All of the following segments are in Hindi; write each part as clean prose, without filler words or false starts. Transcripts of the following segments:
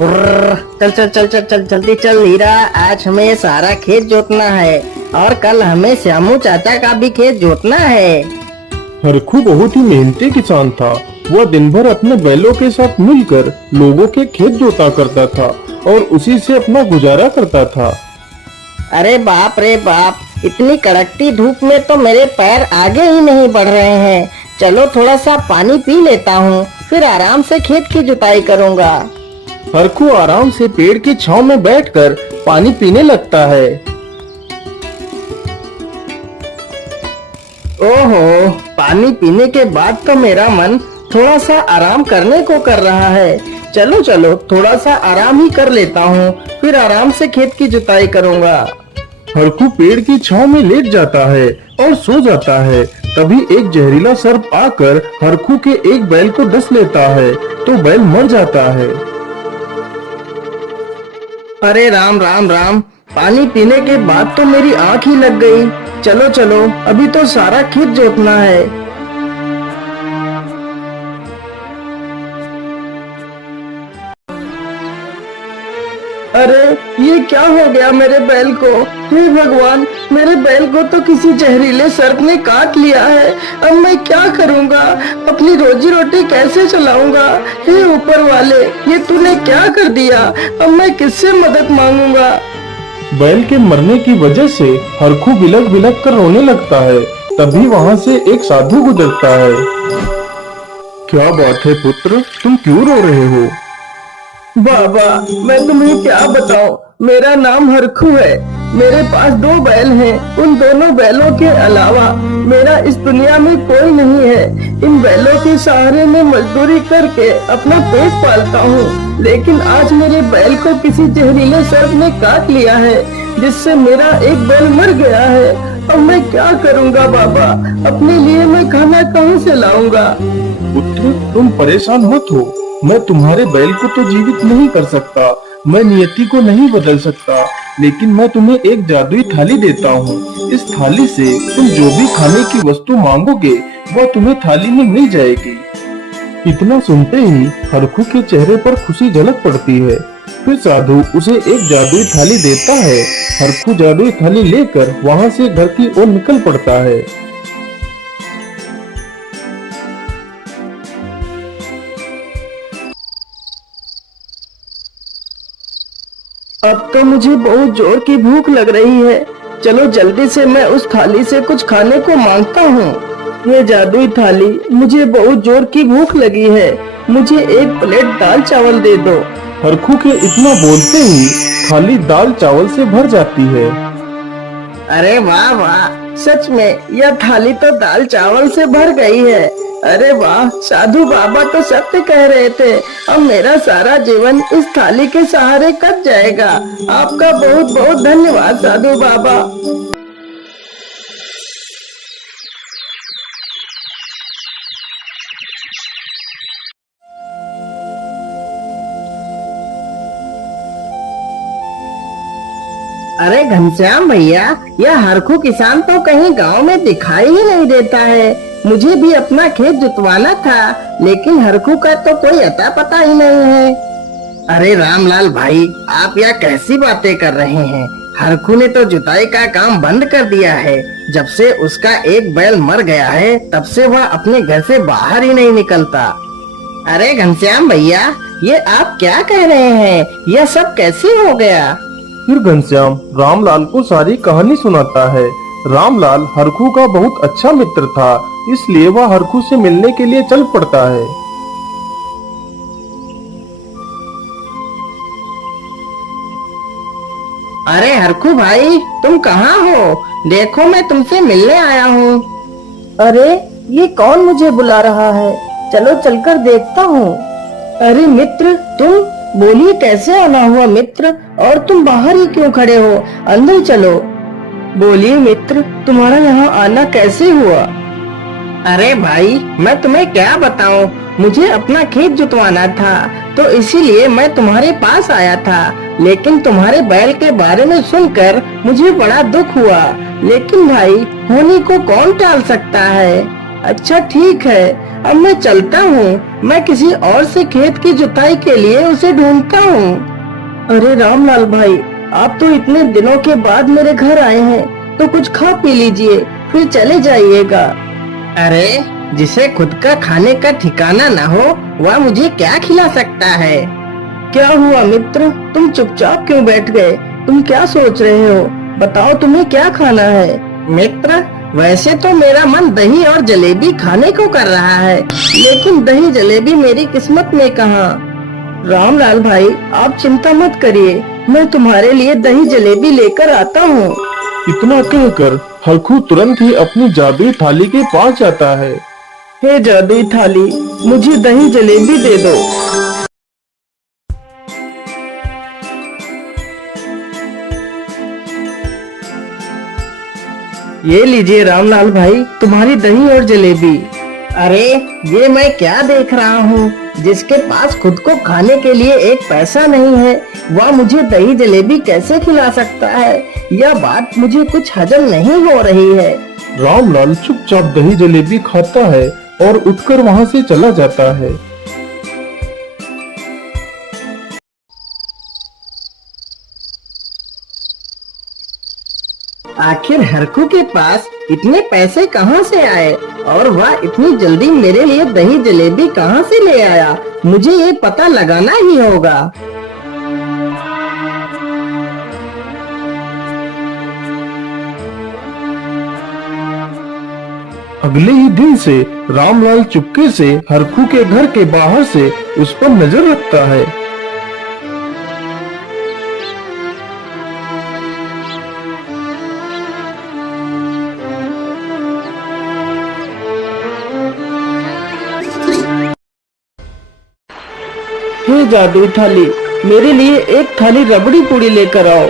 उर्र, चल चल चल चल चल जल्दी चल हीरा। आज हमें सारा खेत जोतना है और कल हमें श्यामू चाचा का भी खेत जोतना है। हरखू बहुत ही मेहनती किसान था। वह दिन भर अपने बैलों के साथ मिलकर लोगों के खेत जोता करता था और उसी से अपना गुजारा करता था। अरे बाप रे बाप, इतनी कड़कती धूप में तो मेरे पैर आगे ही नहीं बढ़ रहे हैं। चलो थोड़ा सा पानी पी लेता हूँ, फिर आराम से खेत की जुताई करूँगा। हरखू आराम से पेड़ की छांव में बैठकर पानी पीने लगता है। ओहो, पानी पीने के बाद तो मेरा मन थोड़ा सा आराम करने को कर रहा है। चलो चलो थोड़ा सा आराम ही कर लेता हूँ, फिर आराम से खेत की जुताई करूँगा। हरखू पेड़ की छांव में लेट जाता है और सो जाता है। तभी एक जहरीला सर्प आकर हरखू के एक बैल को डस लेता है तो बैल मर जाता है। अरे राम राम राम, पानी पीने के बाद तो मेरी आंख ही लग गई। चलो चलो अभी तो सारा खेत जोतना है। अरे ये क्या हो गया मेरे बैल को? हे भगवान, मेरे बैल को तो किसी जहरीले सर्प ने काट लिया है। अब मैं क्या करूँगा? अपनी रोजी रोटी कैसे चलाऊंगा? हे ऊपर वाले, ये तूने क्या कर दिया? अब मैं किससे मदद मांगूंगा? बैल के मरने की वजह से हरखू बिलख बिलख कर रोने लगता है। तभी वहाँ से एक साधु गुजरता है। क्या बात है पुत्र, तुम क्यों रो रहे हो? बाबा, मैं तुम्हें क्या बताऊं, मेरा नाम हरखू है। मेरे पास 2 बैल हैं। उन दोनों बैलों के अलावा मेरा इस दुनिया में कोई नहीं है। इन बैलों के सहारे मैं मजदूरी करके अपना पेट पालता हूँ, लेकिन आज मेरे बैल को किसी जहरीले सर्प ने काट लिया है, जिससे मेरा एक बैल मर गया है। अब मैं क्या करूँगा बाबा? अपने लिए मैं खाना कहाँ से लाऊंगा? पुत्र, तुम परेशान मत हो। मैं तुम्हारे बैल को तो जीवित नहीं कर सकता, मैं नियति को नहीं बदल सकता, लेकिन मैं तुम्हें एक जादुई थाली देता हूँ। इस थाली से तुम जो भी खाने की वस्तु मांगोगे वह तुम्हें थाली में मिल जाएगी। इतना सुनते ही हरखू के चेहरे पर खुशी झलक पड़ती है। फिर साधु उसे एक जादुई थाली देता है। हरखू जादुई थाली लेकर वहाँ से घर की ओर निकल पड़ता है। अब तो मुझे बहुत जोर की भूख लग रही है। चलो जल्दी से मैं उस थाली से कुछ खाने को मांगता हूँ। ये जादुई थाली, मुझे बहुत जोर की भूख लगी है। मुझे एक प्लेट दाल चावल दे दो। हरखू के इतना बोलते ही थाली दाल चावल से भर जाती है। अरे वाह वाह, सच में यह थाली तो दाल चावल से भर गई है। अरे वाह, साधु बाबा तो सत्य कह रहे थे। अब मेरा सारा जीवन इस थाली के सहारे कट जाएगा। आपका बहुत बहुत धन्यवाद साधु बाबा। अरे घनश्याम भैया, यह हरखू किसान तो कहीं गांव में दिखाई ही नहीं देता है। मुझे भी अपना खेत जुतवाना था, लेकिन हरखू का तो कोई अता पता ही नहीं है। अरे रामलाल भाई, आप यह कैसी बातें कर रहे हैं? हरखू ने तो जुताई का काम बंद कर दिया है। जब से उसका एक बैल मर गया है, तब से वह अपने घर से बाहर ही नहीं निकलता। अरे घनश्याम भैया, ये आप क्या कह रहे हैं? यह सब कैसे हो गया? फिर घनश्याम रामलाल को सारी कहानी सुनाता है। रामलाल हरखू का बहुत अच्छा मित्र था, इसलिए वह हरखू से मिलने के लिए चल पड़ता है। अरे हरखू भाई, तुम कहाँ हो? देखो मैं तुमसे मिलने आया हूँ। अरे ये कौन मुझे बुला रहा है? चलो चलकर देखता हूँ। अरे मित्र, तुम बोलिए, कैसे आना हुआ मित्र? और तुम बाहर ही क्यों खड़े हो? अंदर चलो। बोलिए मित्र, तुम्हारा यहाँ आना कैसे हुआ? अरे भाई, मैं तुम्हें क्या बताऊं, मुझे अपना खेत जुतवाना था, तो इसीलिए मैं तुम्हारे पास आया था। लेकिन तुम्हारे बैल के बारे में सुनकर मुझे बड़ा दुख हुआ। लेकिन भाई, होनी को कौन टाल सकता है? अच्छा ठीक है, अब मैं चलता हूँ। मैं किसी और से खेत की जुताई के लिए उसे ढूंढता हूँ। अरे रामलाल भाई, आप तो इतने दिनों के बाद मेरे घर आए हैं, तो कुछ खा पी लीजिए, फिर चले जाइएगा। अरे जिसे खुद का खाने का ठिकाना ना हो, वह मुझे क्या खिला सकता है? क्या हुआ मित्र, तुम चुपचाप क्यों बैठ गए? तुम क्या सोच रहे हो? बताओ तुम्हें क्या खाना है? मित्र, वैसे तो मेरा मन दही और जलेबी खाने को कर रहा है, लेकिन दही जलेबी मेरी किस्मत में कहाँ। रामलाल भाई, आप चिंता मत करिए, मैं तुम्हारे लिए दही जलेबी लेकर आता हूँ। इतना कहकर हरखू तुरंत ही अपनी जादुई थाली के पास जाता है। हे जादुई थाली, मुझे दही जलेबी दे दो। ये लीजिए रामलाल भाई, तुम्हारी दही और जलेबी। अरे ये मैं क्या देख रहा हूँ, जिसके पास खुद को खाने के लिए एक पैसा नहीं है, वह मुझे दही जलेबी कैसे खिला सकता है? यह बात मुझे कुछ हजम नहीं हो रही है। रामलाल चुपचाप दही जलेबी खाता है और उठकर वहाँ से चला जाता है। आखिर हरखू के पास इतने पैसे कहाँ से आए, और वह इतनी जल्दी मेरे लिए दही जलेबी कहाँ से ले आया? मुझे ये पता लगाना ही होगा। अगले ही दिन से रामलाल चुपके से हरखू के घर के बाहर से उस पर नजर रखता है। हे जादुई थाली, मेरे लिए एक थाली रबड़ी पूड़ी लेकर आओ।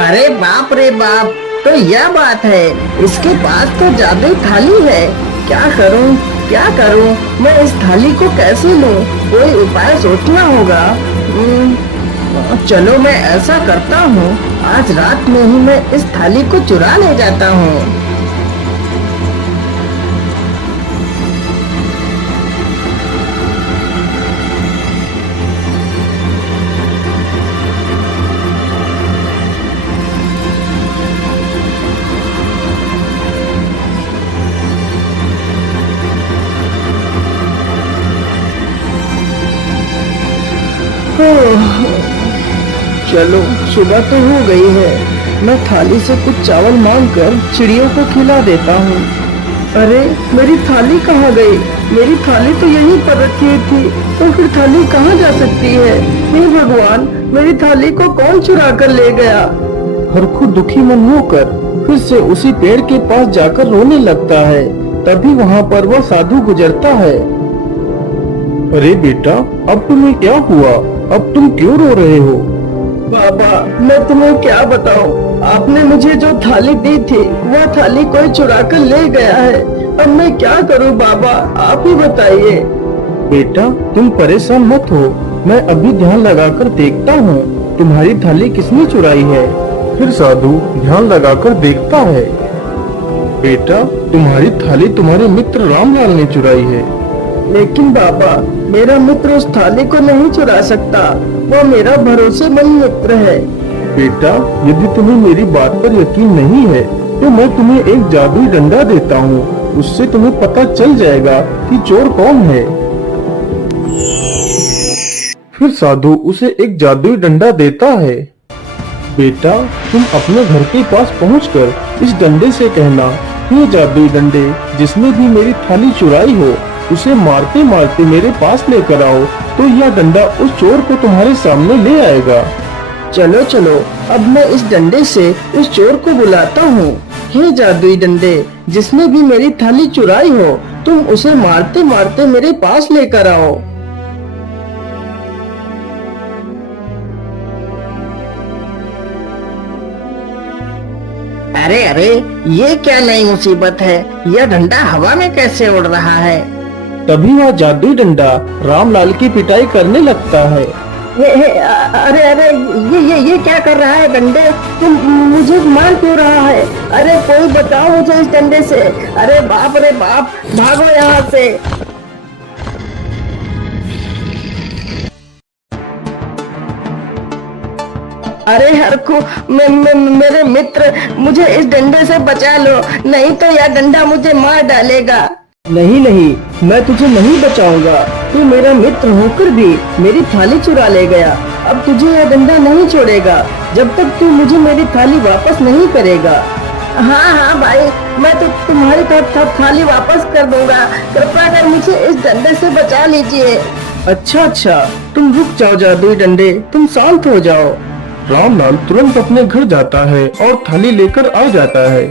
अरे बाप रे बाप, तो यह बात है, इसके पास तो जादुई थाली है। क्या करूं, क्या करूं? मैं इस थाली को कैसे लूं? कोई उपाय सोचना होगा। चलो मैं ऐसा करता हूँ, आज रात में ही मैं इस थाली को चुरा ले जाता हूँ। चलो सुबह तो हो गई है, मैं थाली से कुछ चावल मांगकर चिड़ियों को खिला देता हूँ। अरे मेरी थाली कहाँ गई? मेरी थाली तो यहीं पर रखी थी, तो फिर थाली कहाँ जा सकती है? हे भगवान, मेरी थाली को कौन चुरा कर ले गया? हरखू दुखी मन होकर फिर से उसी पेड़ के पास जाकर रोने लगता है। तभी वहाँ पर वह साधु गुजरता है। अरे बेटा, अब तुम्हें क्या हुआ? अब तुम क्यों रो रहे हो? बाबा, मैं तुम्हें क्या बताऊं? आपने मुझे जो थाली दी थी, वह थाली कोई चुरा कर ले गया है। अब मैं क्या करूं बाबा, आप ही बताइए। बेटा, तुम परेशान मत हो, मैं अभी ध्यान लगाकर देखता हूँ तुम्हारी थाली किसने चुराई है। फिर साधु ध्यान लगाकर देखता है। बेटा, तुम्हारी थाली तुम्हारे मित्र रामलाल ने चुराई है। लेकिन बाबा, मेरा मित्र उस थाली को नहीं चुरा सकता, वो मेरा भरोसेमंद मित्र है। बेटा, यदि तुम्हें मेरी बात पर यकीन नहीं है, तो मैं तुम्हें एक जादुई डंडा देता हूँ, उससे तुम्हें पता चल जाएगा कि चोर कौन है। फिर साधु उसे एक जादुई डंडा देता है। बेटा, तुम अपने घर के पास पहुंचकर इस डंडे से कहना, हे जादुई डंडे, जिसने भी मेरी थाली चुराई हो, उसे मारते मारते मेरे पास लेकर आओ, तो यह डंडा उस चोर को तुम्हारे सामने ले आएगा। चलो चलो, अब मैं इस डंडे से उस चोर को बुलाता हूँ। हे जादुई डंडे, जिसने भी मेरी थाली चुराई हो, तुम उसे मारते मारते मेरे पास लेकर आओ। अरे अरे, ये क्या नई मुसीबत है? यह डंडा हवा में कैसे उड़ रहा है? तभी वह जादुई डंडा रामलाल की पिटाई करने लगता है। अरे अरे ये क्या कर रहा है डंडे? तुम मुझे मार क्यों रहा है? अरे कोई बचाओ मुझे इस डंडे से। अरे बाप, भागो यहाँ से। अरे हरकू, मेरे मित्र, मुझे इस डंडे से बचा लो, नहीं तो यह डंडा मुझे मार डालेगा। नहीं, मैं तुझे नहीं बचाऊंगा। तू मेरा मित्र होकर भी मेरी थाली चुरा ले गया। अब तुझे यह डंडा नहीं छोड़ेगा जब तक तू मुझे मेरी थाली वापस नहीं करेगा। हाँ भाई, मैं तो तुम्हारी थाली वापस कर दूंगा। कृपया कर मुझे इस डंडे से बचा लीजिए। अच्छा, तुम रुक जाओ जादुई डंडे, तुम शांत हो जाओ। रामलाल तुरंत अपने घर जाता है और थाली लेकर आ जाता है।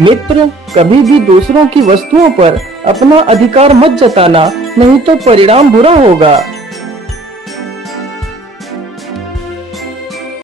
मित्र, कभी भी दूसरों की वस्तुओं पर अपना अधिकार मत जताना, नहीं तो परिणाम बुरा होगा।